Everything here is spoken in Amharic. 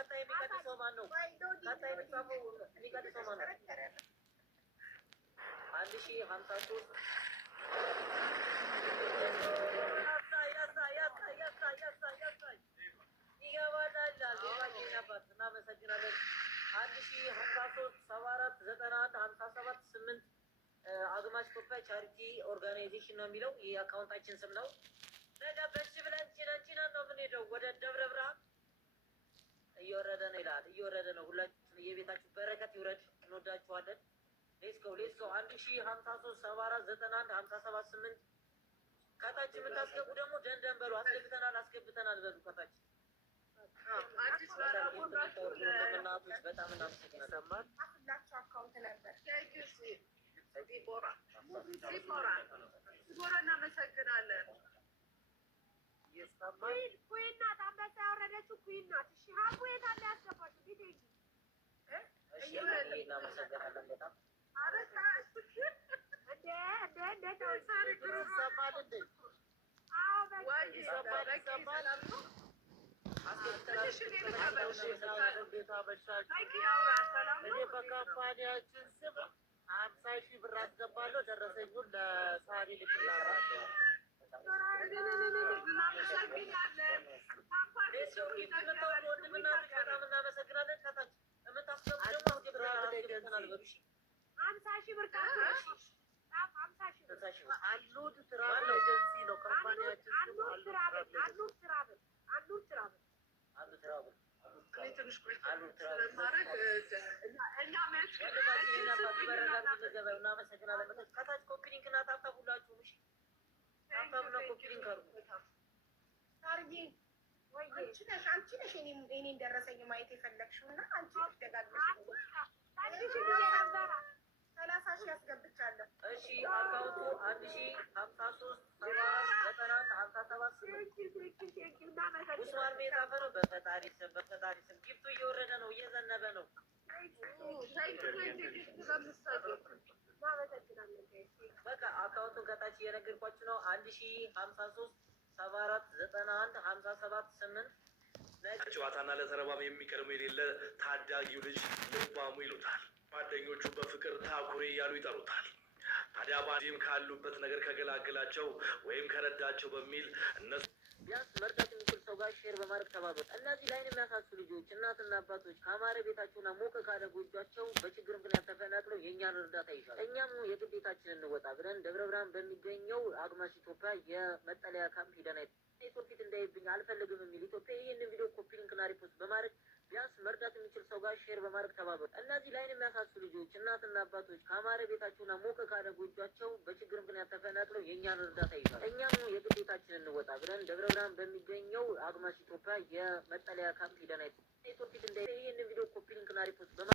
ቀጣይ የሚቀጥሰው ማን ነው? ቀጣይ የሚጻፈው የሚቀጥሰው ማን ነው? 1053 እናመሰግናለን። 1053 74 91 57 8 አግማስ ኢትዮጵያ ቻሪቲ ኦርጋናይዜሽን ነው የሚለው ይህ አካውንታችን ስም ነው። ነገ በሽ ብለን ጭነን ነው የምንሄደው ወደ ደብረ ብርሃን። እየወረደ ነው ይላል፣ እየወረደ ነው። ሁላችሁም የቤታችሁ በረከት ይውረድ። እንወዳችኋለን። ሌትስ ጎ 1053 74 91 57 8 ከታች የምታስገቡ ደግሞ ደንደን በሉ። አስገብተናል በሉ ከታች አዲስ እናቶች በጣም እናመሰግናለን። አካውንት ነበር ዲቦራ እናመሰግናለን። ኩዊን ናት አንበሳ ያወረደችው ኩዊን ናት። እሺ ሀቡ የት አለ ያስገባችሁ? እናመሰግናለን በጣም እኔ በካምፓኒያችን ስም 50,000 ብር አስገባለሁ። ደረሰኙን ለሳሪ ልክላታለሁ። አሉት ትራቭል ኤጀንሲ ነው ካምፓኒያችን ስም ከታች ኮፒ ሊንክ እና ታብታብ ሁላችሁም እሺ፣ ታብታብና ኮፒ ሊንክ አድርጉ። አንቺ ነሽ እኔን ደረሰኝ ማየት የፈለግሽው እና አንቺ ደጋግመሽ 30,000 ያስገብቻለሁ። እሺ አካውንቱ 1053 74 91 57 ውስማን የጻፈ ነው። በፈጣሪ ስም ጊፍቱ እየወረደ ነው፣ እየዘነበ ነው። በቃ አካውንቱን ከታች እየነገርኳችሁ ነው። 1053 74 91 57 8 ጨዋታና ለተረባም የሚቀድሙ የሌለ ታዳጊው ልጅ ልባሙ ይሉታል። ጓደኞቹ በፍቅር ታኩሬ እያሉ ይጠሩታል። ታዲያ ባዲም ካሉበት ነገር ከገላገላቸው ወይም ከረዳቸው በሚል እነሱ ቢያንስ መርዳት የሚችል ሰው ጋር ሼር በማድረግ ተባበሩ። እነዚህ ላይን የሚያሳሱ ልጆች እናትና አባቶች ከአማረ ቤታቸውና ሞቀ ካለ ጎጇቸው በችግር ምክንያት ተፈናቅለው የእኛን እርዳታ ይሻል። እኛም የግዴታችንን እንወጣ ብለን ደብረ ብርሃን በሚገኘው አግማስ ኢትዮጵያ የመጠለያ ካምፕ ሂደን ኔትወርክ ፊት እንዳይብኝ አልፈልግም የሚል ኢትዮጵያ ይህንን ቪዲዮ ኮፒ ሊንክና ሪፖስት በማድረግ ቢያንስ መርዳት የሚችል ሰው ጋር ሼር በማድረግ ተባበሩ። እነዚህ ላይን የሚያሳሱ ልጆች እናትና አባቶች ከአማረ ቤታቸውና ሞቀ ካለ ጎጇቸው በችግር ምክንያት ተፈናቅለው የእኛን እርዳታ ይሻል። እኛም የግዴታችንን እንወጣ ብለን ደብረ ብርሃን በሚገኘው አግማስ ኢትዮጵያ የመጠለያ ካምፕ ሂደን ኔትወርክ ፊት እንዳይብኝ ይህንን ቪዲዮ ኮፒ ሊንክና ሪፖስት